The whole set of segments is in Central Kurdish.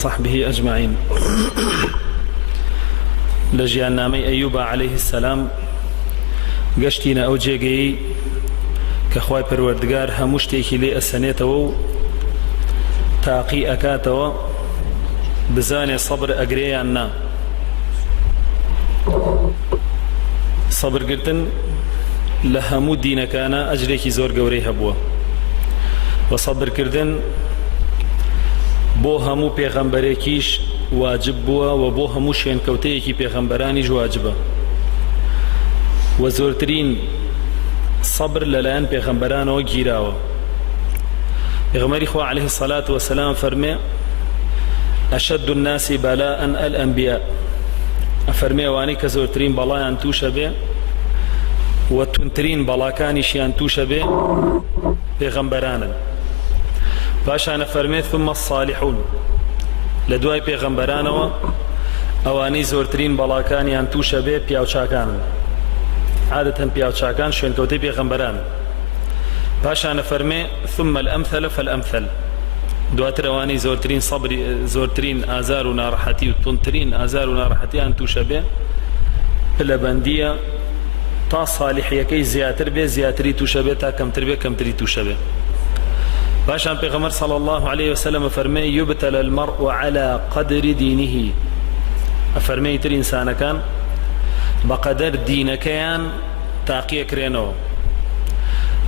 صحبه أجمعين. لجيان نامي أيوب عليه السلام قشتينا أو جيجي كخواي پروردگار هموشتيكي لي أسانيتو تاقي أكاتو بزاني صبر أقريانا صبر قرتن لهمو دين كان أجريكي زور قوري هبوا وصبر كردن بۆ هەموو پێغەمبەرێکیش واجب بووە و بۆ هەموو شوێنکەوتەیەکی پێغەمبەرانیش واجبە و زۆرترین سەبر لەلایەن پێغەمبەرانەوە گیراوە. پێغەمبەری خوا عەلەیهی الصەلاة وەسەلام فەرمێ ئەشەد الناس بەلاء الأنبیاء، ئەفەرمێ ئەوانەی کە زۆرترین بەڵایان تووشە بێ و تونترین بەڵاکانیشیان تووشە بێ پێغەمبەرانن. پاشان فرمێت ثم الصالحون، لدوای پێغەمبەرانەوە ئەوانەی زۆرترین بەڵاکانیان تووشە بێ پیاوچاکانن، عادەتەن پیاوچاکان شوێنکەوتەی پێغەمبەرانن. پاشان فەرمێ ثم الأمثل فالأمثل، دواتر ئەوانەی زۆرترین سەبری زۆرترین ئازار و ناڕەحەتی و تونترین ئازار و ناڕەحەتیان تووشە بێ پلەبەندیە تا صالحیەکەی زیاتر بێ زیاتری تووشە بێ تا کەمتر بێ کەمتری تووشە بێ. باشان پیغمبر صلى الله عليه وسلم فرمي يبتلى المرء على قدر دينه، فرمي تر إنسان كان بقدر دين كان تاقي كرينو.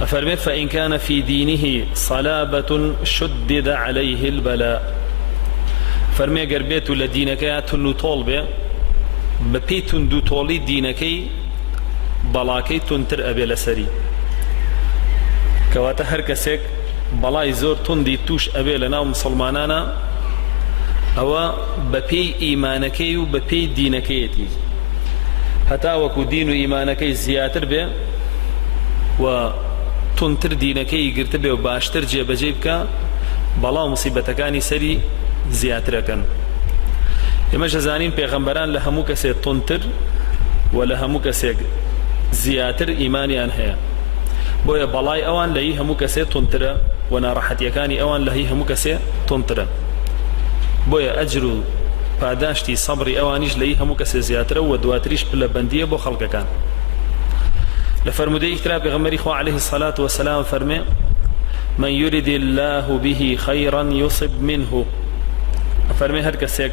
فرمي فإن كان في دينه صلابة شدد عليه البلاء، فرمي قربيت لدينك تنو طولبه ببيتن دو طولي دينك بلاكي تنتر أبي لسري كواتا هركسك بەڵای زۆر توندی توش ئەبێ لە ناو مسلمانانە ئەوە بەپێی ئیمانەکەی و بەپێی دینەکەیەتی، هەتا وەکو دین و ئیمانەکەی زیاتر بێ و تونتر دینەکەی گرتە بێ و باشتر جێبەجێ بکە، بەڵاو موسیبەتەکانی سەری زیاترەکەن. ئێمەش دەزانین پێغەمبەران لە هەموو کەسێک تونتر و لە هەموو کەسێک زیاتر ئیمانیان هەیە، بۆیە بەڵای ئەوان لەی هەموو کەسێ تونترە و ناڕەحەتیەکانی ئەوان لەهی هەموو کەسێ تونترە، بۆیە ئەجر و پاداشتی سەبری ئەوانیش لەی هەموو کەسێ زیاترە و دواتریش پلەبەندیە بۆ خەڵکەکان. لە فەرمودەیەکی ترا پێغەمبەری خوا عەلەیهی الصەلاة وەسەلام فەرمێ من يرد الله به خيرا يصب منه، فەرمێ هەر کەسێک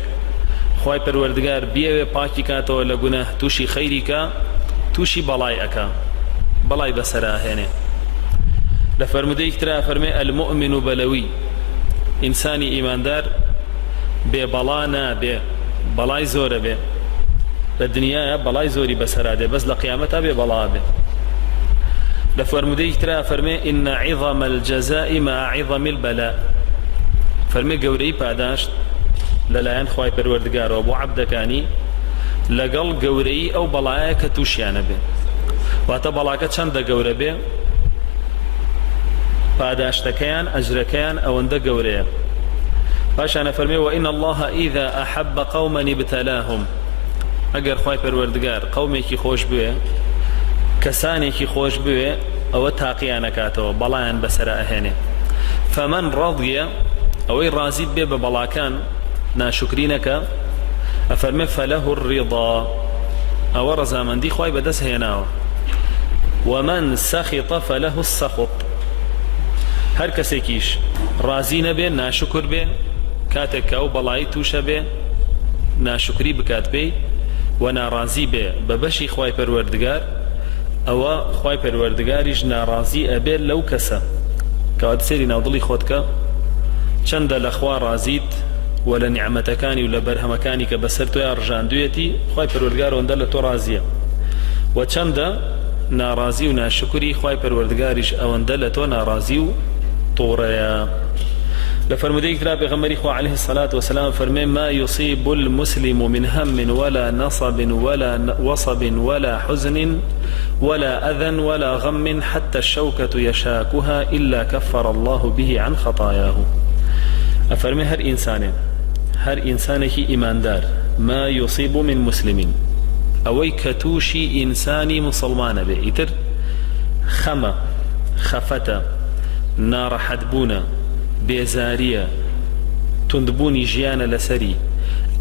خوای پەروەردگار بیەوێ پاکی کاتەوە لە گوناه تووشی خەیری کە تووشی بەڵای ئەکا، بەڵای بەسەرا هێنێ. لە فەرمودەیەکی ترا فەرمێ المؤمن بەلەوی، ئینسانی ئیماندار بێ بەڵا نابێ، بەڵای زۆرە بێ، لە دنیاە بەڵای زۆری بەسەرا دێ، بەس لە قیامەتا بێ بەڵا بێ. لە فەرمودەیەکی ترا فەرمێ إن عظم الجزاء مع عظم البلاء، فەرمێ گەورەی پاداشت لەلایەن خوای پەروەردگارەوە بۆ عەبدەکانی لەگەڵ گەورەی ئەو بەڵایە کە تووشیانە بێ، واتە بەڵاکە چەندە گەورە بێ پاداشتەکەیان ئەجرەکەیان ئەوەندە گەورەیە. پاشانە فەرمێ وإن الله إذا أحب قوما ابتلاهم، ئەگەر خوای پەروەردگار قەومێکی خۆش بوێ کەسانێکی خۆش بوێ ئەوە تاقییان ئەکاتەوە بەڵایان بەسەرا ئەهێنێ. فمن رضي، ئەوەی ڕازیت بێ بە بەڵاکان ناشکری نەکە، ئەفەرمێ فله الرضا، ئەوە ڕەزامەندی خوای بەدەست هێناوە. ومن سخط فله السخط، هەر کەسێکیش ڕازی نەبێ ناشکر بێ کاتێک کە ئەو بەڵایی تووشە بێ ناشکری بکات پێی و ناڕازی بێ بە بەشی خوای پەروەردگار، ئەوە خوای پەروەردگاریش ناڕازی ئەبێ لەو کەسە. کەواتە سێری ناودڵی خۆتکە چەندە لە خوا ڕازیت و لە نیعمەتەکانی و لە بەرهەمەکانی کە بەسەر تۆیان ڕژاندوویەتی خوای پەروەردگار ئەوەندە لە تۆ ڕازیە، و چەندە ناڕازی و ناشکری خوای پەروەردگاریش ئەوەندە لە تۆ ناڕازی و تووڕەیە. لە فەرمودەیەکی ترا پێغەمبەری خوا عەلەیهی الصەلاة وەسەلام فەرمێ ما يصيب المسلم من هم ولا نصب ولا وصب ولا حزن ولا أذى ولا غم حتى الشوكة يشاكها إلا كفر الله به عن خطاياه. أفرمي هر إنسانك إيماندار ما يصيب من مسلم، ئەوەی کە تووشی ئینسانی مسلمانە بێ، ئیتر خەمە، خەفەتە، ناڕەحەت بوونە، بێزاریە، تندبونی ژیانە لەسەری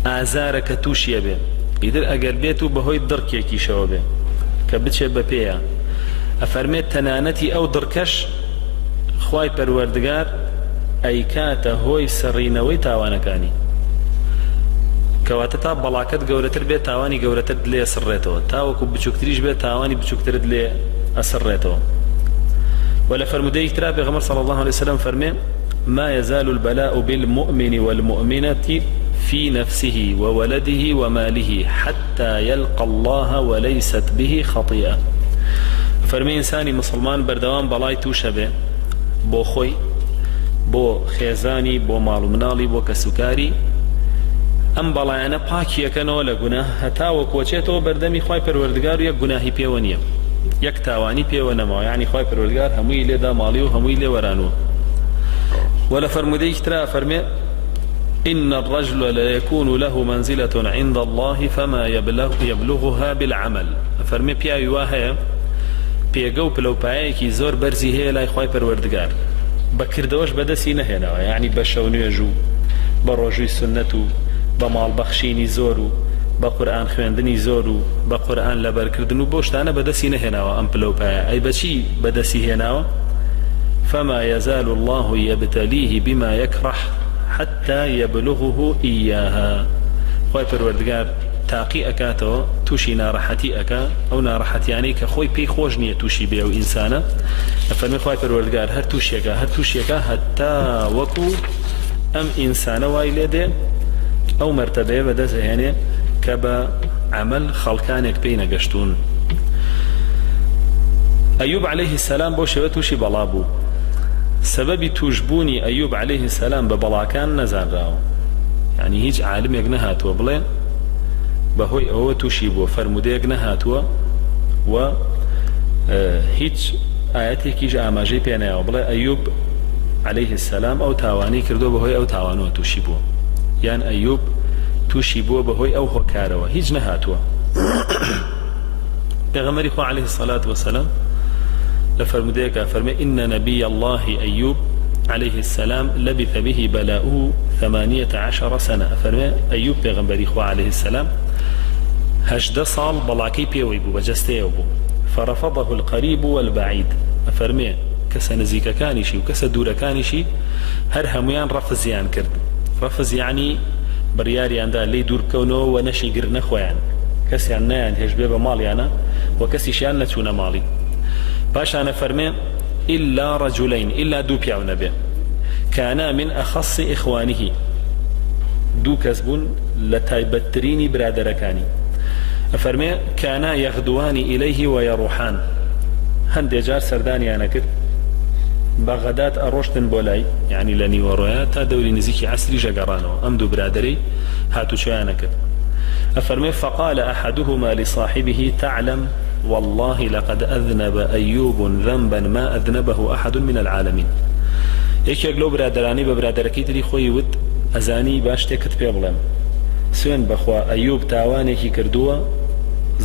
ئازارە کە تووشیە بێ ئیتر ئەگەر بێت و بەهۆی دڕکێکیشەوە بێ کە بچێ بە پێیە ئەفەرمێت تەنانەتی ئەو دڕکەش خوای پەروەردگار ئەیکاتە هۆی سەڕینەوەی تاوانەکانی کەواتە تا بەڵاکەت گەورەتر بێت تاوانی گەورەتر لێ سڕێتەوە تاوەکو بچووکتریش بێت تاوانی بچووکترت لێ ئەسڕێتەوە ولا فرمودي ترى بغمر صلى الله عليه وسلم فرمي ما يزال البلاء بالمؤمن والمؤمنة في نفسه وولده وماله حتى يلقى الله وليست به خطيئة فرمي إنساني مسلمان بردوان بلاي توشبه بو خوي بو خيزاني بو مالو منالي بو كسكاري ئەم بەڵایانە پاکیەکەنەوە لە گوناه هەتاوە کۆچێتەوە بەردەمی خوای پەروەردگار و یەک گوناهی پێوە نییە یەک تاوانی پێوە نەماوە یعنی خوای پەروەردگار هەمووی لێدا ماڵی و هەمووی لێ وەرانوە وە لە فەرمودەیەکی ترا فەرمێ إن الرجل لا يكون له منزلة عند الله فما يبلغها بالعمل فەرمێ پیاوی وا هەیە پێگە و پلەپایەکی زۆر بەرزی هەیە لای خوای پەروەردگار بەکردەوەش بەدەستی نەهێنەوە یعنی بە شەو نوێژ و بە ڕۆژووی سنەت و بە ماڵبەخشینی زۆر و بە قورئان خوێندنی زۆر و بە قورئان لەبەرکردن و بۆ شتانە بەدەستی نەهێناوە ئەم پلەپایە ئەی بەچی بەدەستی هێناوە فما يزال الله يبتليه بما يكره حتى يبلغه إياها خوای پەروەردگار تاقی ئەکاتەوە تووشی ناڕەحەتی ئەکا ئەو ناڕەحەتیانەی کە خۆی پێی خۆش نییە تووشی بێ و ئینسانە ئەفەرمێ خوای پەروەردگار هەر تووشیەکە هەتا وەکو ئەم ئینسانە وای لێ دێ ئەو مەرتەبەیە بەدەستهێنێ کە بە عەمەل خەڵکانێک پێی نەگەشتوون ئەیوب عەلەیهی السەلام بۆ شێوە تووشی بەڵا بوو سببی توشبوونی ئەیوب عەلەیهی السەلام بە بەڵاکان نەزانراوە یعنی هیچ عالمێک نەهاتووە بڵێ بەهۆی ئەوە تووشی بووە فەرمودەیەک نەهاتووە و هیچ ئاەتێکیش ئاماژەی پێ نایەوە بڵێ ئەیوب عەلەیهی السەلام ئەو تاوانەی کردو بەهۆی ئەو تاوانەوە تووشی بووە یان ئەیوب تووشی بووە بەهۆی ئەو هۆکارەوە هیچ نەهاتووە پێغەمبەری خوا عەلەیهی السەڵات وەسەلام لە فەرمودەیەکە فەرمێ إن نبي الله أيوب عليه السلام لبث به بلاؤه 18 سنة فەرمێ ئەیوب پێغەمبەری خوا عەلەیهی السەلام 18 ساڵ بەڵاکەی پێوەی بوو بەجەستەیەوە بوو فرفضه القريب والبعيد فەرمێ کەسە نزیکەکانیشی و کەسە دوورەکانیشی هەر هەمویان ڕەفزیان کرد ڕەفز یعنی بڕیاریاندا لێی دوور بکەونەوە و نەشی گر نەخۆیان کەسیان نەیان هێش بێ بە ماڵیانە و کەسیشیان نەچوونە ماڵی پاشانە فەرمێ إلا رجلين إلا دو پیاو نەبێ كانا من أخص إخوانه دوو کەس بوون لە تایبەتترینی برادەرەکانی ئەفەرمێ كانا يغدوان إليه ويروحان هەندێک جار سەردانیانە کرد بەغەدات ئەڕۆشتن بۆ لای یعنی لە نیوەڕۆیە تا دەوری نزیکی عەسری ژەگەڕانەوە ئەم دوو برادەرەی هاتوچۆیانە کرد ئەفەرمێ فقال أحدهما لصاحبه تعلم والله لقد أذنب أيوب ذنبا ما أذنبه أحد من العالمين یەکێک لەو برادەرانی بە برادەرەکەی تری خۆی وت ئەزانی باش تێکت پێ بڵێم سوێن بەخوا ئەیوب تاوانێکی کردووە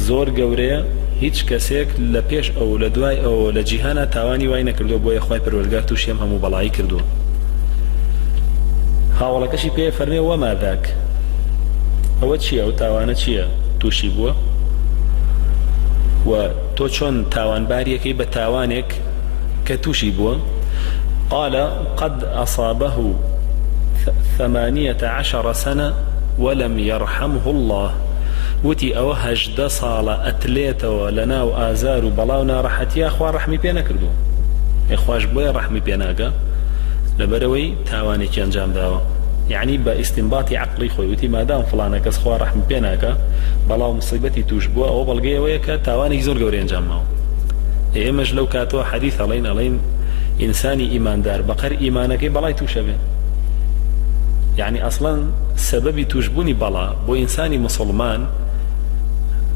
زۆر گەورەیە هیچ کەسێک لە پێش ئەو لە دوای ئەو لە جیهانە تاوانی وای نەکردو بۆیە خوای پەروەردگار تووشی ئەم هەموو بەڵایی کردووە هاوڵەکەشی پێ فەرمێ وەما ذاک ئەوە چییە ئەو تاوانە چییە تووشی بووە و تۆ چۆن تاوانباریەکەی بە تاوانێک کە تووشی بووە قال قد أصابه 18 سنة ولم يرحمه الله وتی ئەوە 18 ساڵە ئەتلێتەوە لەناو ئازار و بەڵاو ناڕەحەتیە خوا ڕەحمی پێ نەکردو خوش بۆیە ڕەحمی پێ ناکە لەبەرەوەی تاوانێکی ئەنجام داوە یعنی بە ئیستینباتی عەقڵی خۆی وتی مادام فڵانە کەس خوا ڕەحمی پێ ناکە بەڵاو مصیبەتی توش بووە ئەوە بەڵگەیەوەیە کە تاوانێکی زۆر گەورەی ئەنجام ماوە ئێمەش لەو کاتەوە حەدیث ئەڵێن ئینسانی ئیماندار بەقەر ئیمانەکەی بەڵای تووشە بێ یعنی ئەسڵەن سەبەبی توشبوونی بەڵا بۆ ئینسانی مسڵمان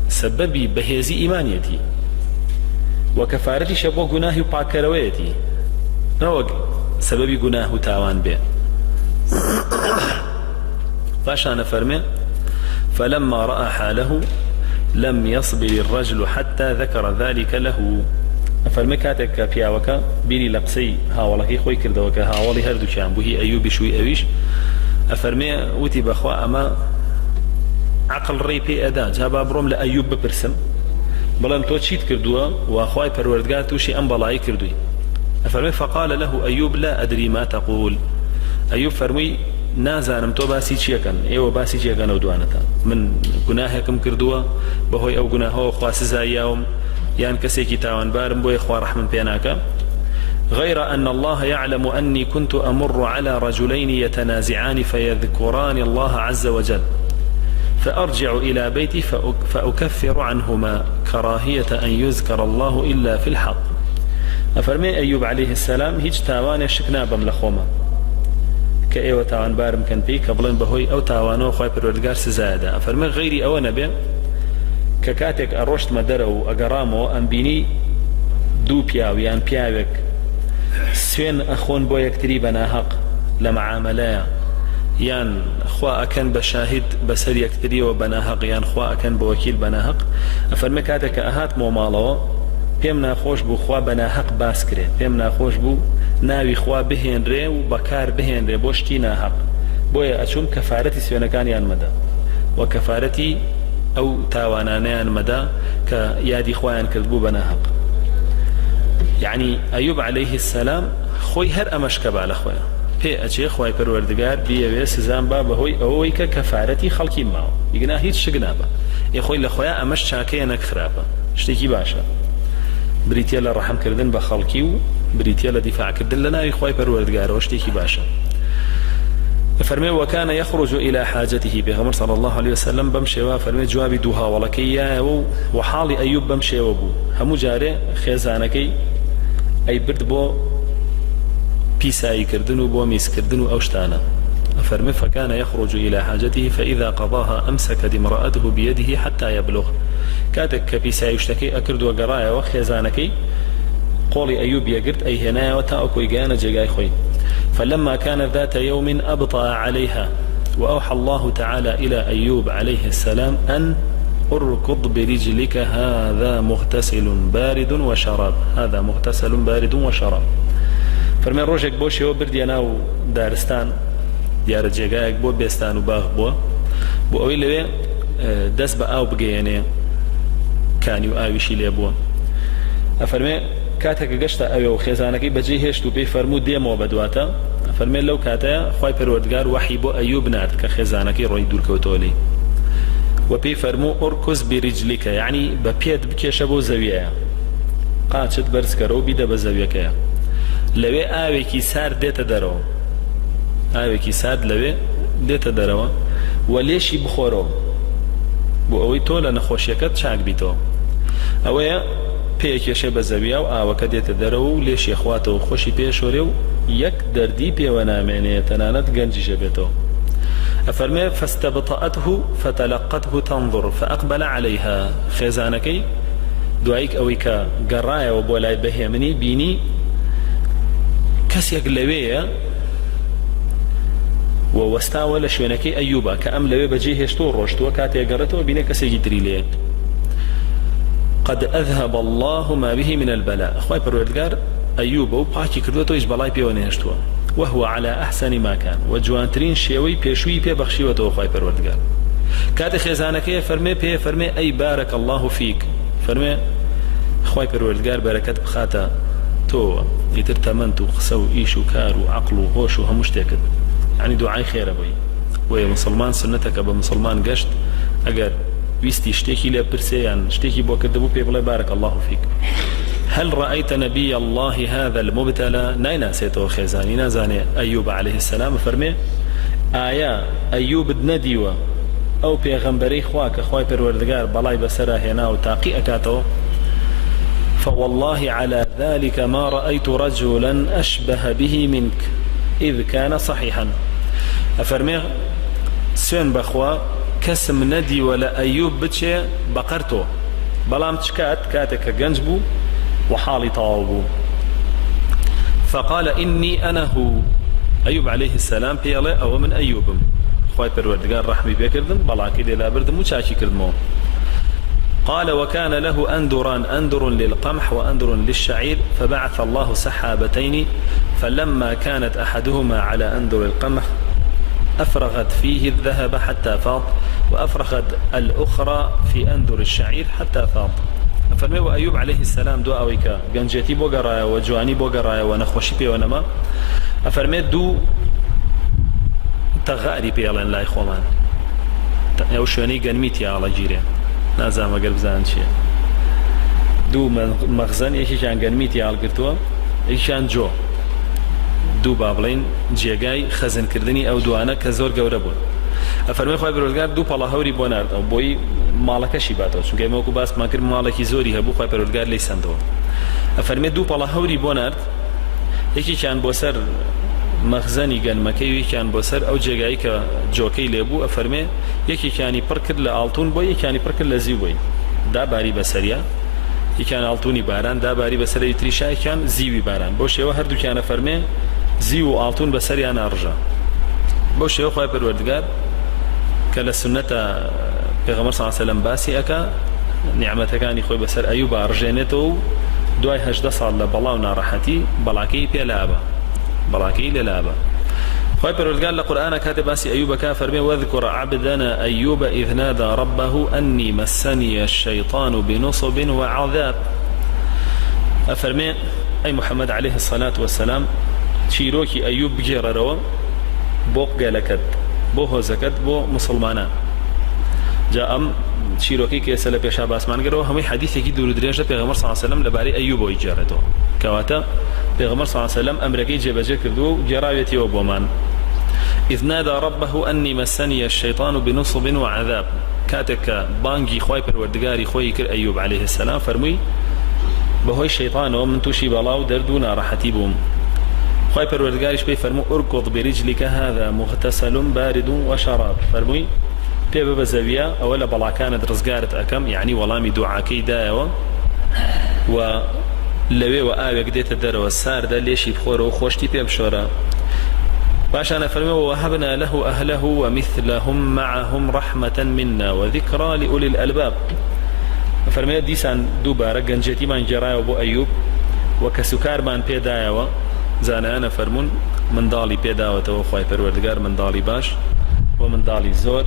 سببی بەهێزی ئیمانیەتی و کەفارەتیشە بۆ گوناهی و پاکەرەوەیەتی نەوەک سببی گوناه و تاوان بێ پاشانە فەرمێ فلما رأى حاله لم يصبر الرجل حتى ذكر ذلك له ئەفەرمێ کاتێک کە پیاوەکە بیری لە قسەی هاوڵەکەی خۆی کردەوە کە هاوڵی هەردووکیان بوو هی ئەیوبیش وی ئەویش أفرمي وتي بخوا أما عقل ريبي أدا جابا بروم لأيوب ببرسم بلام تو چیت کردووە و خوای پەروەردگار تووشی ئەم بەڵایی کردووی ئەفەرمێ فقال له أيوب لا أدري ما تقول أيوب فەرمووی نازانم تۆ باسی چیەکەن ئێوە باسی چیەکەن ئەو دوانەتە من گوناهێکم کردووە بەهۆی ئەو گوناهەوە خوا سزاییاوم یان کەسێکی تاوانبارم بۆیە خوا ڕەحمم پێ ناکە غير أن الله يعلم أني كنت أمر على رجلين يتنازعان فيذكران الله عز وجل فأرجع إلى بيتي فأكفر عنهما كراهية أن يذكر الله إلا في الحق أفرمي أيوب عليه السلام هيج تاوان شكنابم لخوما كأيوة تاوان بارم كان بي قبلن بهوي أو تاوانو خواي پروردگار سزايدا أفرمي غيري أو نبي ككاتك أروشت مدرو أقرامو أم بيني دو بياو يان بياوك سوين أخون بو يكتري بناهق لمعاملايا يان خوا أكن بشاهد بسر يكتري وبناهق يان خوا أكن بوكيل بناهق أفرمي كاتك أهات مومالو پێم ناخۆش بوو خوا بەناهەق باس کرێت پێم ناخۆش بوو ناوی خوا بهێنرێ و بەکار بهێنرێ بۆ شتی ناهەق بۆیە ئەچووم کەفارەتی سوێنەکانیان مەدا و کەفارەتی ئەو تاوانانەیان مەدا کە یادی خوایان کرد بوو بەناهەق یعنی ئەیوب عەلەیه السەلام خۆی هەر ئەمەش کە با لە خۆیان پێ ئەچێ خوای پەروەردگار بیەوێ سزام با بەهۆی ئەوەی کە کەفارەتی خەڵکی ماوە یگنا هیچ شک نابە ئێ خۆی لە خۆیان ئەمەش چاکەیە نەک خراپە شتێکی باشە بريتيا لرحم كردن بخلقي و بريتيا لدفاع كردن لنا يخوي پروردگار وشتيكي باشا فرمي وكان يخرج إلى حاجته بغمر صلى الله عليه وسلم بمشي فرمي جوابي دوها ولكيا وحالي أيوب بمشي وبو همو جاري خيزانكي أي برد بو بيساي كردن وبو ميس كردن وأوشتانا فرمي فكان يخرج إلى حاجته فإذا قضاها أمسكت امرأته بيده حتى يبلغ كاتك كبيساي يشتكي أكرد وقرايا وخيزانكي قولي أيوب يقرد أي هنايا وتأكو يقانا جقاي خوي فلما كان ذات يوم أبطأ عليها وأوحى الله تعالى إلى أيوب عليه السلام أن اركض برجلك هذا مغتسل بارد وشراب هذا مغتسل بارد وشراب فرمي روجك بوشي وبردي أنا دارستان دیارە جێگایەک بۆ بێستان و باغ بووە بۆ ئەوەی لەوێ دەست بە ئاو بگەیەنێ کانی و ئاویشی لێ بووە ئەفەرمێ کاتێکە گەشتە ئەوێ و خێزانەکەی بەجێ هێشت و پێی فەرموو دێمەوە بەدواتە ئەفەرمێ لەو کاتەیە خوای پەروەردگار وحی بۆ ئەیوب نارد کە خێزانەکەی ڕۆی دوورکەوتەوە لێی و پێی فەرموو ئورکوز بریجلیکە یعنی بە پێت بکێشە بۆ زەویەیە قاچت بەرزکەرە و بیدە بە زەویەکەیە لەوێ ئاوێکی سار دێتە دەرەوە ئاوێکی ساد لەوێ دێتە دەرەوە و لێشی بخۆرەوە بۆ ئەوەی تۆ لە نەخۆشیەکەت چاک بیتەوە ئەوەیە پێکێشێ بە زەویە و ئاوەکە دێتە دەرەوە و لێشی خواتەوە خۆشی پێشۆرێ و یەک دەردی پێوە نامێنێ تەنانەت گەنجیشە بێتەوە ئەفەرمێ فاستبطأته فتلقته تنظر فأقبل عليها خێزانەکەی دواییک ئەوەی کە گەڕایەوە بۆ لای بەهێمنی بینی کەسێک لەوێیە ووەستاوە لە شوێنەکەی ئەیوبە کە ئەم لەوێ بەجێ هێشتۆ ڕۆشتووە کاتێک گەڕێتەوە بینە کەسێکی تری لێ قد أذهب الله ما به من البلاء خوای پەروەردگار ئەیوبە و پاکی کردووەتەوە هیچ بەڵای پێوە نێشتووە وهو على أحسن ما كان وجوانترین شێوەی پێشووی پێبەخشیوەتەوە خوای پەروەردگار کاتێک خێزانەکەی فەرمێ ئەی بارك الله فيك فەرمێ خوای پەروەردگار بەرەکەت بخاتە تۆوە ئیتر تەمەند و قسە و ئیش و کار و عەقڵ و هۆش و هەموو شتێکت يعني دعاء خير أبوي ويا مسلمان سنتك أبو مسلمان قشت أجر ويستي اشتكي لي برسيان اشتكي بو كدبو بيبلا بارك الله فيك هل رأيت نبي الله هذا المبتلى ناينا سيتو خيزاني نازاني أيوب عليه السلام فرمي آيا أيوب نديوة أو بيغمبري خواك خواي پروردگار بلاي بسرا هنا وتاقي أكاتو فوالله على ذلك ما رأيت رجلا أشبه به منك إذ كان صحيحا أفرمي سوين بخوا كسم ندي ولا أيوب بتشي بقرته بلام تشكات كاتك جنجبو وحالي طاوبو فقال إني أنا هو أيوب عليه السلام بيالي أو من أيوب خوي پروردگار رحمي بكردم بلاكي لا بردم وشاشي كردمو قال وكان له أندران أندر للقمح وأندر للشعير فبعث الله سحابتين فلما كانت أحدهما على أندر القمح أفرغت فيه الذهب حتى فاض وأفرغت الأخرى في أندر الشعير حتى فاض. فرمي وأيوب عليه السلام دو أويكا جنجتي بوغرايا وجواني بوغرايا ونخوشي بي ونما أفرمي دو تغاري بيالين لا يخومان أو شواني قنميتي على جيري نازام قرب زان شي دو مخزن يشي كان قنميتي على قرتوا يشي كان جو دو بابلين جيغاي خزن كردني أو دوانا كزور قوربون أفرمي خواهي برولگار دو پالا هوري بونارد أو بوي مالكشي باتو چونکه موكو باس ما كر مالكي زوري هبو خواهي برولگار ليسندو أفرمي دو پالا هوري بونارد يكي كان بوسر مخزني قنمكي ويكي كان بوسر أو جيغاي كجوكي ليبو أفرمي يكي كاني پركر لآلتون بوي يكي كاني پركر لزيو بوي دا باري بسريا يكي كان آلتوني باران دا باري بسريا يتريشا يكي كان زيوي باران بوش يو هردو كان أفرمي زيو آلتون بسريا نارجا بوش يو خواهي برولگار كلا سنة پیغمبر صلى الله عليه وسلم باسي أكا نعمتكاني خوي بسر أيوب أرجينتو دواي 18 سال لبلاو نارحتي بلاكي بيلابا بلاكي للابا خوي برولگار لقرآن كاتب باسي أيوب كافر بي واذكر عبدنا أيوب إذ نادى ربه أني مسني الشيطان بنصب وعذاب أفرمي أي محمد عليه الصلاة والسلام تشيروكي أيوب بجيررو بوق قالكت بو هوزكت بو مسلمانا جاء ام شيروكي كيسل بيشا باسمان غرو همي حديثي كي دور دريجه پیغمبر صلى الله عليه وسلم لباري ايوب ويجارتو كواتا پیغمبر صلى الله عليه وسلم امركي جبجه كردو جراويتي وبومان اذ نادى ربه اني مسني الشيطان بنصب وعذاب كاتك بانجي خوي پروردگاري خوي كر ايوب عليه السلام فرمي بهوي الشيطان ومن توشي بلاو دردونا راحتي بوم خوي پروردگارش بي فرمو اركض برجلك هذا مغتسل بارد وشراب فرموي بيبه بزاويه اولا بلا كانت رزقارت اكم يعني ولامي دعاكي دايوا و لوي واوي قديت الدر والسار ده ليش يبخور وخوشتي بيبشورا باش انا فرمي ووهبنا له اهله ومثلهم معهم رحمه منا وذكرى لاولي الالباب فرمي ديسان دوباره گنجتي من جرايو ابو ايوب وكسكار من بيدايوا زانا أنا فرمون من دالي بيداوة وخواي پروردگار من دالي باش ومن دالي زور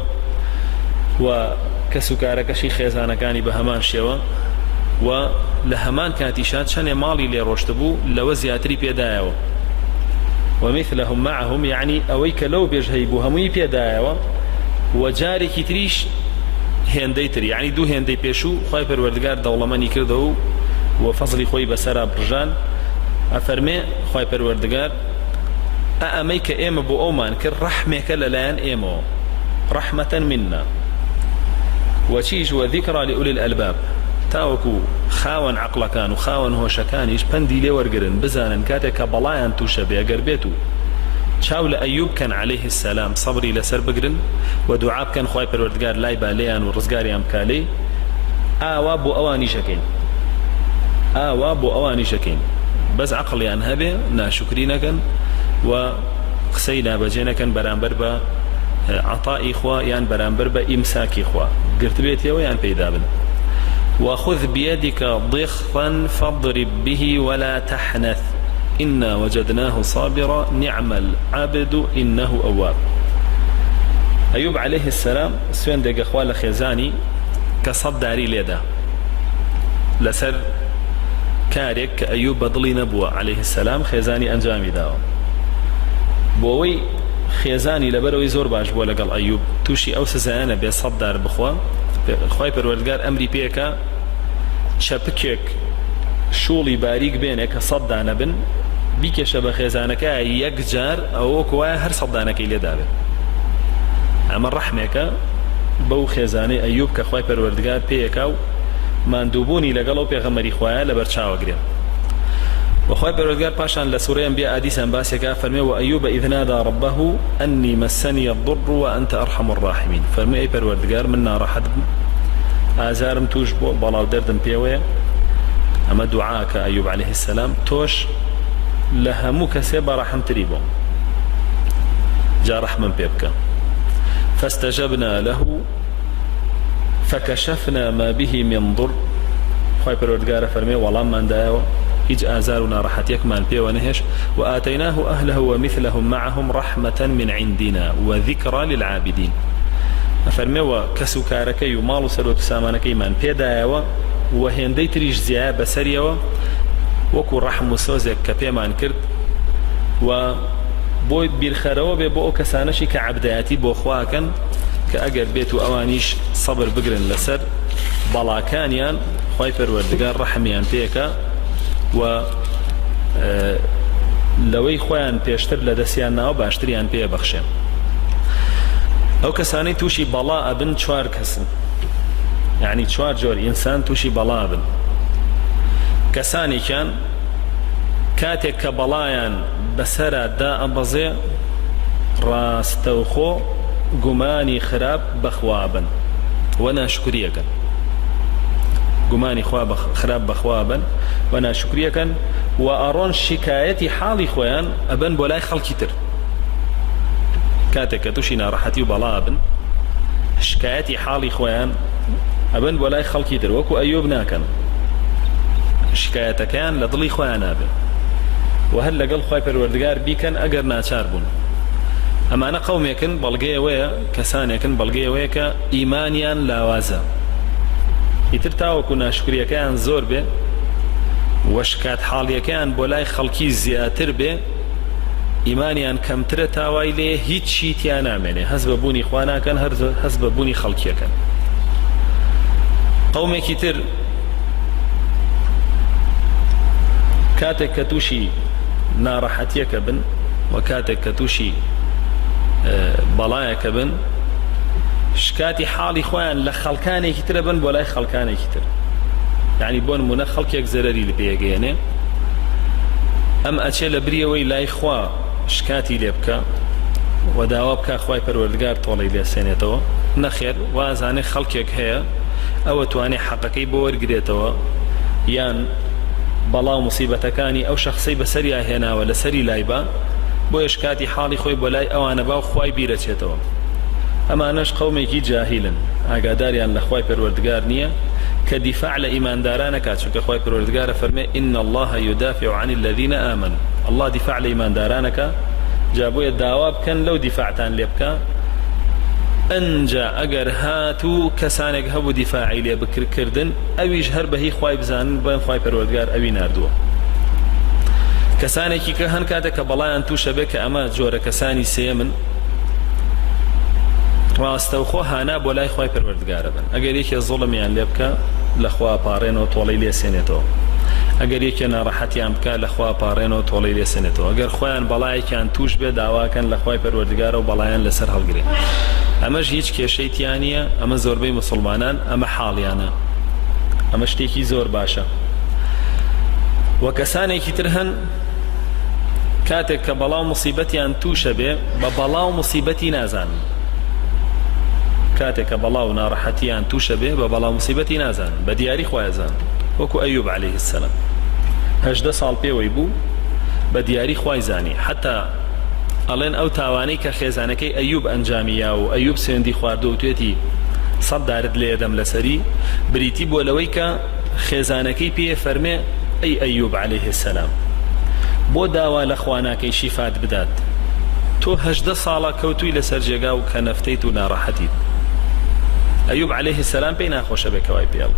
وكسكارك شي خيزانا كاني بهمان شيوا ولهمان كانت إشاد شان مالي اللي روشتبو لو زياتري بيدايوا ومثلهم معهم يعني أويك لو بيجهيبو همي بيدايوا وجاري كتريش هنديتري يعني دو هندي بيشو خواي پروردگار دولماني كردو وفضلي خوي بسرا برجان أفرمي خواهي پروردگار أأميك إيم بو أومان كر رحمك للان إيمو رحمة منا وشيش وذكرى لأولي الألباب تاوكو خاون عقلكان وخاون هوشكانيش بندي لي ورقرن بزانا كاتك بلايان توشبه قربيتو شاول أيوب كان عليه السلام صبري لسر بقرن ودعاب كان خواهي پروردگار لاي باليان ورزقاري أمكالي آوا بو أواني شكين آوا بو أواني شكين بس عقلي أن هبه ناشكرينكن وخسينا بجينكن برانبر با عطاء إخوة يعني برانبر با إمساك إخوة قرت بيتي ويان بيدابن وخذ بيدك ضغطا فاضرب به ولا تحنث إنا وجدناه صابرا نعم العبد إنه أواب أيوب عليه السلام سوين دق أخوال خيزاني كصد داري ليدا لسر كاريك أيوب بدلي نبوة عليه السلام خيزاني أنجامي داو بووي خيزاني لبروي زور باش بولا قال أيوب توشي أو سزانا بيصدر بخوا خواي پروردگار أمري بيكا شبكيك شولي باريك بينك صدانا بن بيك شبه خيزانك يكجار أو كوا هر صدانك إلي دابن أما رحمك بو خيزاني أيوب كخواي پروردگار بيكاو ماندوبوني لقلو بيغمري خوايا لبرشاو قريب وخواي پروردگار باشان لسورة انبياء حديثا باسكا فرمي وأيوب إذ نادى ربه أني مسني الضر وأنت أرحم الراحمين فرمي أي پروردگار منا راحت آزارم توش بو بلاو دردم بيوية أما دعاك أيوب عليه السلام توش لهموك سيبا رحم تريبو جا رحمن بيبكا فاستجبنا له فكشفنا ما به من ضر خواهي پروردگار فرمي والله من دايو هیچ ئازار و ناڕەحەتێکمان پێوە نەهێش وآتيناه أهله ومثلهم معهم رحمة من عندنا وذكرى للعابدين ئەفەرمێوە کەس و کارەکەی و ماڵ و سەرۆت و سامانەکەیمان پێدایەوە و هێندەی تریش زیایە بەسەریەوە وەکو ڕەحم و سۆزێک کە پێمان کرد و بۆی بیرخەرەوە بێ بۆ ئەو کەسانەشی کە عەبدایەتی بۆ خواکەن کە ئەگەر بێت و ئەوانیش سەبر بگرن لەسەر بەڵاکانیان خوای پەروەردگار ڕەحمیان پێکە و لەوەی خۆیان پێشتر لە دەستیان ناوە باشتریان پێ بەخشێن ئەو کەسانەی تووشی بەڵا ئەبن چوار کەسن یعنی چوار جۆر ئینسان تووشی بەڵا بن کەسانێکیان کاتێک کە بەڵایان بەسەرا دا ئەبەزێ ڕاستەوخۆ گومانی خراپ بەخوا بن و ناشکریەکەن گومانی خراپ بەخوا بن و ناشکریەکەن و ئەڕۆن شکایەتی حاڵی خۆیان ئەبن بۆ لای خەڵکی تر کاتێک کە تووشی ناڕەحەتی و بەڵا بن شکایەتی حاڵی خۆیان ئەبن بۆ لای خەڵکی تر وەکو ئەیوب ناکەن شکایەتەکەیان لە دڵی خۆیان نابێ و هەر لەگەڵ خوای پەروەردگار بیکەن ئەگەر ناچار بوون ئەمانە قەومێکن بەڵگەیەوەیە کەسانێکن بەڵگەیەوەیە کە ئیمانیان لاوازە ئیتر تاوەکو ناشکریەکەیان زۆر بێ و شکات حاڵیەکەیان بۆ لای خەڵکی زیاتر بێ ئیمانیان کەمترە تاوای لێ هیچ شیتیان نامێنێ هەست بە بوونی خوا ناکەن هەست بە بوونی خەڵکیەکەن قەومێکی تر کاتێک کە تووشی ناڕەحەتیەکە بن و کاتێک کە تووشی بەڵایەکە بن شکاتی حاڵی خۆیان لە خەڵکانێکی ترە بن بۆ لای خەڵکانێکی تر یعنی بۆ نمونە خەڵکێک زەرەری لە پێگەێنێ ئەم ئەچێ لە بریەوەی لای خوا شکاتی لێ بکە و داوا بکە خوای پەروەردگار تۆڵەی لێسێنێتەوە نەخێر وازانێ خەڵکێک هەیە ئەوە توانێ حەقەکەی بۆ وەرگرێتەوە یان بەڵاو موسیبەتەکانی ئەو شەخصەی بەسەریا هێناوە لەسەری لایبا بۆ شکاتی حاڵی خۆی بۆ لای ئەوانە باو خوای بیرەچێتەوە ئەمانەش قەومێکی جاهیلن ئاگاداریان لە خوای پەروەردگار نییە کە دیفاع لە ئیماندارانەکات چونکە خوای پەروەردگارە فەرمێ إن الله يدافع عن الذين آمنوا الله دیفاع لە ئیماندارانەکە جا بۆیە داوا بکەن لەو دیفاعتان لێ بکە ئەنجا ئەگەر هاتوو کەسانێک هەبوو دیفاعی لێ بکردن ئەویش هەر بەهی خوای بزانن بڵێن خوای پەروەردگار ئەوی ناردووە کەسانێکی کە هەن کاتێک کە بەڵایان تووشە بێ کە ئەمە جۆرە کەسانی سێمن ڕاستەوخۆ هانا بۆ لای خوای پەروەردگارە بن ئەگەر یەکێ زوڵمیان لێ بکە لەخوا پاڕێنەوە تۆڵەی لێسێنێتەوە ئەگەر یەکێ ناڕەحەتیان بکە لەخوا پاڕێنەوە تۆڵەی لێسێنێتەوە ئەگەر خۆیان بەڵایەکیان توش بێ داواکەن لە خوای پەروەردگارە و بەڵایان لەسەر هەڵگرێ ئەمەش هیچ کێشەیتیان نییە ئەمە زۆربەی مسلمانان ئەمە حاڵیانە ئەمە شتێکی زۆر باشە و کەسانێکی تر هەن کاتێک کە بەڵاو موسیبەتیان تووشە بێ بە بەڵاو موسیبەتی نازانن کاتێک کە بەڵاو ناڕەحەتیان تووشە بێ بە بەڵاو موسیبەتی نازانن بە دیاری خوایزان وەکو ئەیوب عەلەیه السەلام 18 ساڵ پێوەی بوو بە دیاری خوای زانی حتا ئەڵێن ئەو تاوانەی کە خێزانەکەی ئەیوب ئەنجامییا و ئەیوب سوێندی خواردە و توێتی 100 دارت لێدەم لەسەری بریتی بۆ لەوەی کە خێزانەکەی پێ فەرمێ ئەی ئەیوب عەلەیه السەلام بۆ داوا لە خوا ناکەی شیفات بدات تۆ 18 ساڵە کەوتووی لەسەر جێگا و کە نەفتەیت و ناڕەحەتیت ئەیوب عەلەیه السەلام پێی ناخۆشە بێکەوای پێڵ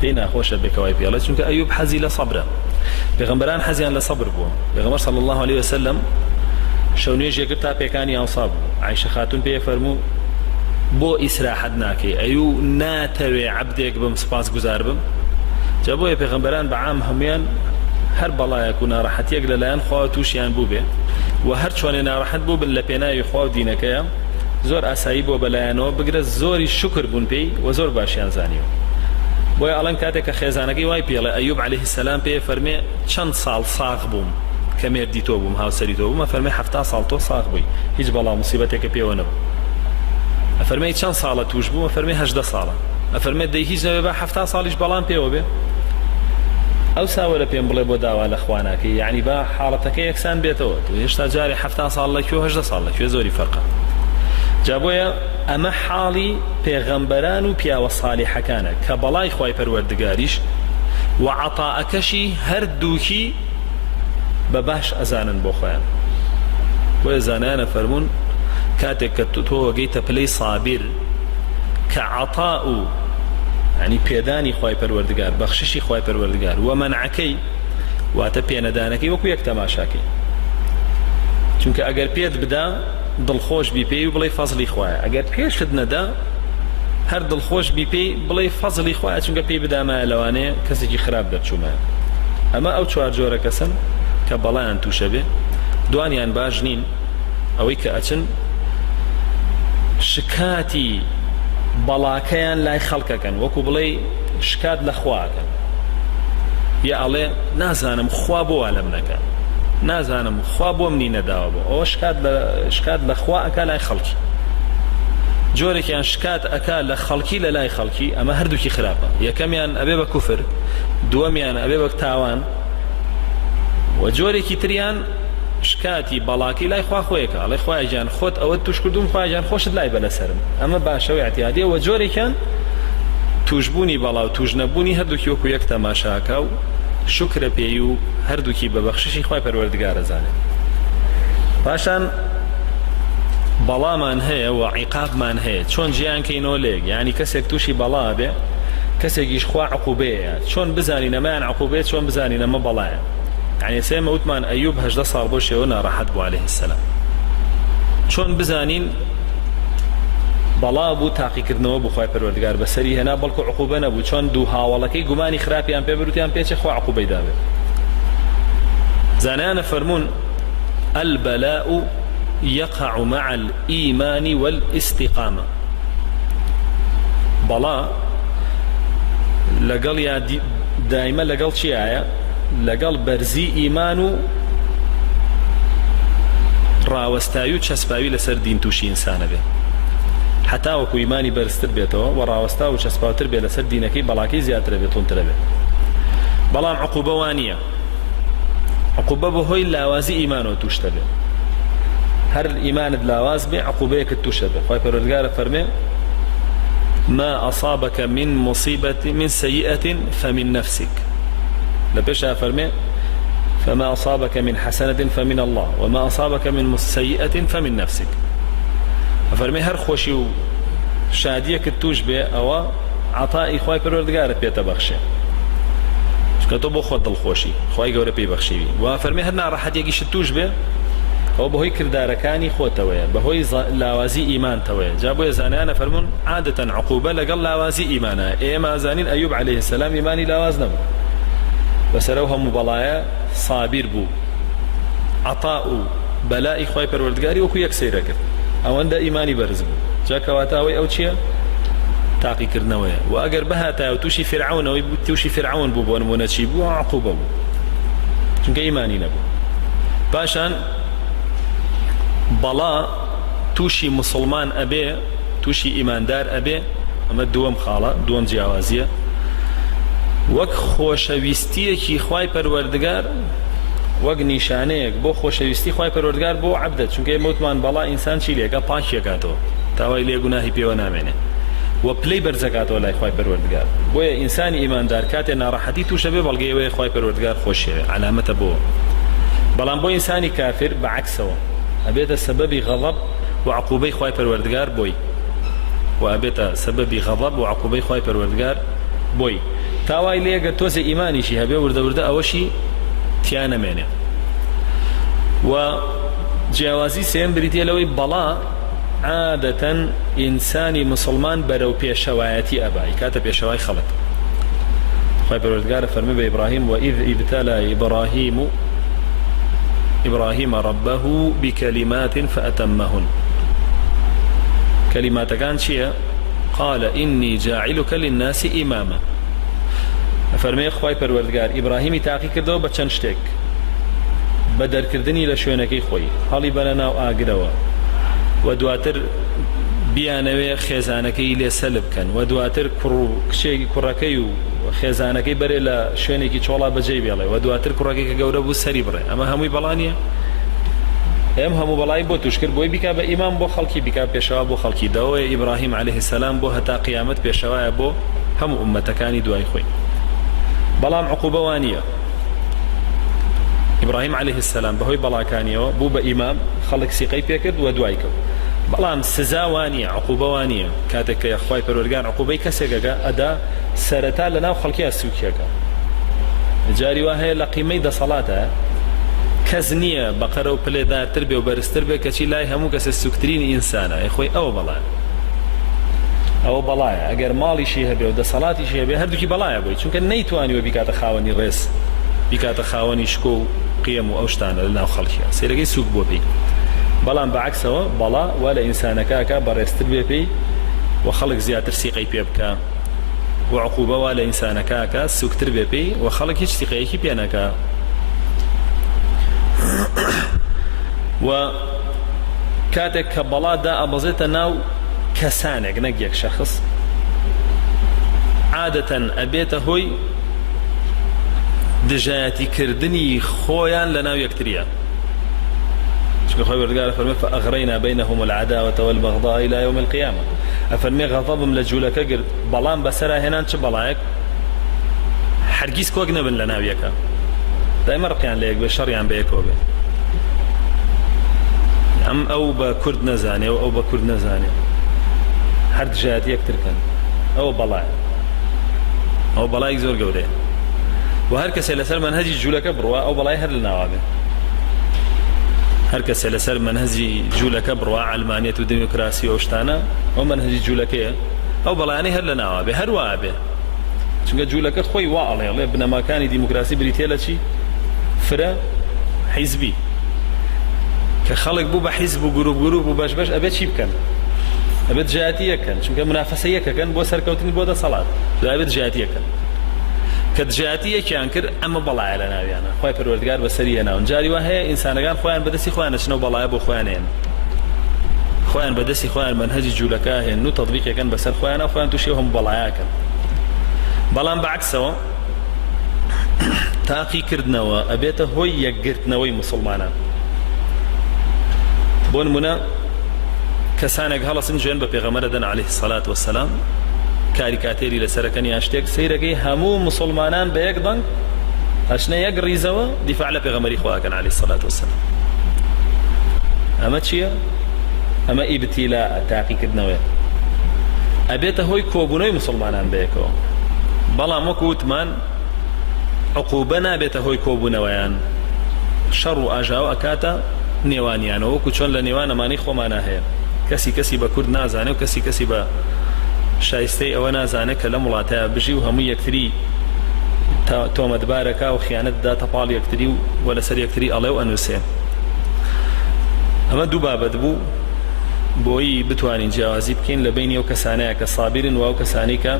پێی ناخۆشە بێکەوای پێڵە چونکە ئەیوب حەزی لە سەبرە پێغەمبەران حەزیان لە سەبر بووە پێغەمبەر صلی الله عليه وسلم شەو نوێژێ تا پێکانی ئەوسا بوو عایشە خاتون پێ فەرموو بۆ ئیسراحەت ناکەی ئەیوب ناتەوێ عەبدێک بم سپاس گوزار بم جا بۆیە پێغەمبەران بەعام هەمویان هەر بەڵایەک و ناڕەحەتیەک لەلایەن خوا تووشیان بوو بێ و هەر چۆنێ ناڕەحەت بوو بن لە پێناوی خوا و دینەکەیە زۆر ئاسایی بۆ بەلایەنەوە بگرە زۆری شکر بوون پێی و زۆر باشیان زانیوە بۆیە ئەڵەن کاتێک کە خێزانەکەی وای پێڵێ ئەیوب عەلەیه السەلام پێ فەرمێ چەند ساڵ ساغ بووم کە مێردی تۆ بووم هاوسەری تۆ بووم فەرمێ 7 ساڵ تۆ ساغ بووی هیچ بەڵام موسیبەتێکە پێوە نەبوو ئەفەرمێ چەند ساڵە توش بوو ئەفەرمێ 18 ساڵە ئەفەرمێ دەی هیچ نەبێ بە 7 ساڵیش بەڵام پێوە بێ ئەو ساوەرە پێم بڵێ بۆ داوا لە خوا ناکەی یعنی با حاڵەتەکە یەکسان بێتەوە تو هێشتا جارێ 7 ساڵ لەکوێ 18 ساڵ لەکوێ زۆری فەرقە جا بۆیە ئەمە حاڵی پێغەمبەران و پیاوە ساڵحەکانە کە بەڵای خوای پەروەردگاریش وعطاءكشي هردوكي بباش أزانن بوخيان ويزانانا فرمون كاتك تو جيت بلي صابر كعطاء يعني بيداني خواي پروردگار بخششي خواي پروردگار ومنعكي واتا بيندانكي وكو يك تماشاكي چونك اگر بيد بدا دڵخۆش بیپێی و بڵێ فەزلی خوایە ئەگەر پێشت نەدا هەر دڵخۆش بیپێی بڵێ فەزلی خوایە چونکە پێی بدامایە لەوانەیە کەسێکی خراپ دەرچوومایە ئەمە ئەو چوار جۆرە کەسن کە بەڵایان تووشە بێ دوانیان باش نین ئەوەی کە ئەچن شکاتی بەڵاکەیان لای خەڵکەکەن وەکو بڵێ شکات لە خواکەن یا ئەڵێ نازانم خوا بۆ وا لەم نەکە نازانم خوا بۆ منی نەداوە بۆ ئەوە شکات لە خوا ئەکا لای خەڵکی جۆرێکیان شکات ئەکا لە خەڵکی لە لای خەڵکی ئەمە هەردووکی خراپە یەکەمیان ئەبێ بە کوفر دووەمیان ئەبێ بە تاوان و جۆرێکی تریان شکاتی بەڵاکی لای خوا خۆیەکە ئەڵێ خوای جان خۆت ئەوە توش کردوم خوای جان خۆشت لای بەلەسەرم ئەمە باشەوەی اعتیادیە و جۆرێکیان توشبوونی بەڵا و توش نەبوونی هەردووکی وەکو یەک تەماشاکە و شکرە پێی و هەردووکی بە بەخششی خوای پەروەردگارە زانێت پاشان بەڵامان هەیە و عیقابمان هەیە چۆن ژیان کەینەوە لێک یعنی کەسێک تووشی بەڵا بێ کەسێکیش خوا عقوبەیە چۆن بزانین ئەمەیان عقوبەیە چۆن بزانین ئەمە بەڵایە يعني سيما وثمان أيوب هجد صار بوشي وناراحت بو عليه السلام شون بزانين بلا بو تاقي كردنەوە بۆ خوای پەروەردگار بەسەری هێنا بەڵکو عقوبە نەبوو چۆن دوو هاوڵەکەی گومانی خراپیان پێ بروتیان پێچێ خوا عقوبەی دابێت زانایانە فەرمون البلاء يقع مع الإيمان والاستقامة بلا لەگەڵ یا دائما لەگەڵ چیایە لەگەڵ بەرزی ئیمان و ڕاوەستایی و چەسپاوی لەسەر دین تووشی ئینسانە بێ حتا وەکو ئیمانی بەرزتر بێتەوە و ڕاوەستا و چەسپاوتر بێ لەسەر دینەکەی بەڵاکەی زیاترە بێت تونترە بێت بەڵام عقوبە وانییە عقوبە بەهۆی لاوازی ئیمانەوە تووشتە بێ هەر ئیمانت لاواز بێ عقوبەیەکت تووشە بێ خوای پەروەردگارە فەرمێ ما أصابك من مصيبة من سيئة فمن نفسك لبشا فرمي فما أصابك من حسنة فمن الله وما أصابك من سيئة فمن نفسك فرمي هر خوشي شادية كتوش بي أو عطاء إخوائي پروردگار بيتا بخشي شكتو بو خود الخوشي إخوائي قوري بي بخشي بي وفرمي هرنا راحت يقيش التوش بي أو بهوي كرداركاني خود تويا بهوي لاوازي إيمان تويا جابوا يزانيانا فرمون عادة عقوبة لقل لاوازي إيمانا إيما زانين أيوب عليه السلام إيماني لاواز نبو بسروها مبلايا صابر بو عطاء بلاء خوای پەروەردگاری وەکو یەک سەیرە کرد ئەوەندە ئیمانی بەرز بوو جاکەواتاوەی ئەو چییە تاقیکردنەوەیە و ئەگەر بەهاتایە تووشی فرعونەوەی تووشی فرعون بوو بۆ نمونە چی بوو عقوبە بوو چونکە ئیمانی نەبوو پاشان بەڵا تووشی مسلمان ئەبێ تووشی ئیماندار ئەبێ ئەمە دووەم خاڵە دووەم جیاوازیە وەک خۆشەویستیەکی خوای پەروەردگار وەک نیشانەیەک بۆ خۆشەویستی خوای پەروەردگار بۆ عەبدە چونکە ئێمەوتمان بەڵا ئینسان چی لێکە پاکیەکاتەوە تاوای لێ گوناهی پێوە نامێنێ و پلەی بەرزەکاتەوە لای خوای پەروەردگار بۆیە ئینسانی ئیماندار کاتێ ناڕەحەتی تووشە بێ بەڵگەیەوەی خوای پەروەردگار خۆشیەوێ علامەتە بۆ بەڵام بۆ ئینسانی کافر بەعەکسەوە ئەبێتە سەبەبی غەضەب و عەقوبەی خوای پەروەردگار بۆی و ئەبێتە سەبەبی غەضەب و عەقوبەی خوای پەروەردگار بۆی تاوای لێگە تۆزە ئیمانیشی هەبێ وردە ئەوەشی تیا نەمێنێ و جیاوازی سێم بریتە لەوەی بەڵا عادەتەن ئینسانی مسلمان بەرەو پێشەوایەتی ئەبای کاتە پێشەوای خەڵک خوای پەروەردگارە فەرمێ بە ئیبراهیم وئیذ ئیبتەلا إبراهيم ربه بكلمات فأتمهن كلمات كان شيء قال إني جاعلك للناس إماما فرمي خوای پەروەردگار ئیبراهیمی تاقی کردەوە بە چەند شتێک بە دەرکردنی لە شوێنەکەی خۆی هەڵی بەنە ناو ئاگرەوە و دواتر بیانەوێ خێزانەکەی لێ سەلب بکەن و دواتر کوڕەکەی و خێزانەکەی بەرێ لە شوێنێکی چۆڵا بەجێ بێڵێ و دواتر کوڕەکەی کە گەورە بوو سەری بڕێ ئەمە هەمووی بەڵانیە ئێم هەموو بەڵای بۆ توش کرد بۆی بیکا بە ئیمان بۆ خەڵکی بیکا پێشەوا بۆ خەڵکی دەوەی ئیبراهیم عەلەیهی سەلام بۆ هەتا قیامەت پێشەوایە بۆ هەموو ئومەتەکانی دوای خۆی بەڵام عقوبە وانە. إبراهيم عليه السلام بەهۆی بەڵاکانیەوە بوو بە ئیمام خەڵک سیقەی پێکرد و دوای کەوت. بەڵام سزا وانە، عقوبە وانە. کاتێک کە خوای پەروەردگار عقوبەی کەسێکەکە ئەدا سەرەتا لەناو خەڵکیە سووکیەکە. جاری وا هەیە لە قیمەی دەسەڵاتە کەس نییە بەقەرە و پلێدارتر بێ و بەرزتر بێ کەچی لای هەموو کەسە سوکترینی ئینسانە خۆی ئەوە بەڵایە. ئەوە بەڵایە ئەگەر ماڵیشی هەبێ و دەسەڵاتیشی هەبێ هەردووکی بەڵایە بۆی، چونکە نەیتوانیوە بیکاتە خاوەنی ڕێز، بیکاتە خاوەنی شکۆ و قیەم و ئەو شتانە لەناو خەڵکیە سێرەکەی سووک بۆ پێی. بەڵام بەعکسەوە بەڵا وا لە ئینسانەکەکە بەڕێزتر بێ پێی و خەڵک زیاتر سیقەی پێ بکە، و عقوبە وا لە ئینسانەکەکە سوکتر بێ پێی و خەڵک هیچ سیقەیەکی پێ نەکا. و کاتێک کە بەڵادا ئەبەزێتە ناو کەسانێک نەک یەک شەخص، عادەتەن ئەبێتە هۆی دژایەتیکردنی خۆیان لە ناو یەکتریە. چونکە خۆی پەروەردگار فەرمێ فەئەغڕەینا بەینەهم العەداوەة وەالبەغضاء إلى يوم القيامة. ئەفەرمێ غەضەبم لە جوولەکە گرت، بەڵام بەسەرا هێنان چ بەڵایەک هەرگیز کۆک نەبن لە ناو یەکە، دایما ڕقیان لە یەک بێ، شەڕیان بە یەکەوە بێ. ئەم ئەو بە کورد نەزانێ و ئەو بە کورد نەزانێ، هەر دژایەتی یەکترکەن، ئەوە بەڵایە، ئەوە بەڵایەک زۆر گەورەیە. و هەر کەسێ لەسەر مەنهەجی جوولەکە بڕوا ئەو بەڵای هەر لە ناوا بێ. هەر کەسێ لەسەر مەنهەجی جوولەکە بڕوا عەلمانیەت و دموکراسی و شتانە، ئەو مەنهەجی جوولەکەیە، ئەو بەڵایانەی هەر لە ناوا بێ، هەر وا بێ. چونکە جوولەکە خۆی وا ئەڵێ بنەماکانی دیموکراسی بریتێ لە چی؟ فرە حیزبی، کە خەڵک بوو بە حیزب و گروپ و بەش بەش ئەبێت چی بکەن؟ ئەبێت دژایەتی یەکەن، چونکە منافەسە یەکەکەن بۆ سەرکەوتنی بۆ دەسەڵات، ئەبێت دژایەتی یەکەن. کە دژایەتی یەکیان کرد ئەمە بەڵایە لە ناویانە، خوای پەروەردگار بەسەری هێناون. جاری وا هەیە ئینسانەکان خۆیان بەدەستی خۆیان ئەچنەوە بەڵایە بۆ خۆیان هێن، خۆیان بەدەستی خۆیان مەنهەجی جوولەکە هێن و تەطبیقەکەن بەسەر خۆیانە، خۆیان تووشی هەموو بەڵایەکەن. بەڵام بەعکسەوە تاقیکردنەوە ئەبێتە هۆی یەکگرتنەوەی مسلمانان. بۆ نمونە کەسانێک هەڵەسن ژێن بە پێغەمبەر دەن عەلەیهی سەڵات وەسەلام، کاریکاتێری لەسەرەکەن یان شتێک سەیرەکەی هەموو مسلمانان بە یەک دەنگ ئەچنە یەک ڕیزەوە دیفاع لە پێغەمبەری خواکەن عەلەیهی سەڵات وەسەلام. ئەمە چییە؟ ئەمە ئیبتیلاء، تاقیکردنەوەیە، ئەبێتە هۆی کۆبوونەوەی مسلمانان بە یەکەوە. بەڵام وەکو وتمان عقوبە نابێتە هۆی کۆبوونەوەیان، شەڕ و ئاژاوە ئەکاتە نێوانیانەوە، وەکو چۆن لە نێوان ئەمانەی خۆمانە هەیە، کەسی بە کورد نازانێ و کەسی بە شایستەی ئەوە نازانێت کە لە وڵاتەیە بژی و هەموو یەکتری تۆمەتبارەکە و خیانەتدا تەپاڵ یەکتری و لەسەر یەکتری ئەڵێ و ئەنووسێ. ئەمە دوو بابەت بوو بۆی بتوانین جیاوازی بکەین لە بینی ئەو کەسانەیە کە سابرن و ئەو کەسانی کە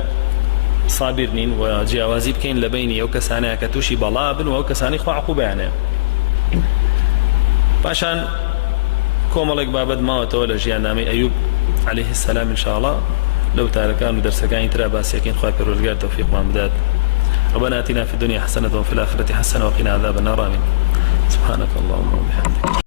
سابر نین، و جیاوازی بکەین لە بینی ئەو کەسانەیە کە تووشی بەڵا بن و ئەو کەسانی خوا عقوبەیانەیە. پاشان کۆمەڵێک بابەت ماوەتەوە لە ژیاننامەی ئەیوب عەلەیهی السەلام ئینشاءڵڵا لەو تارەکان و دەرسەکانی ترا باسیەکەین. خوای پەروەردگار تەوفیقمان بدات. ربنا آتنا في الدنيا حسنة وفي الآخرة حسنة وقنا عذاب النار. آمين. سبحانك اللهم وبحمدك.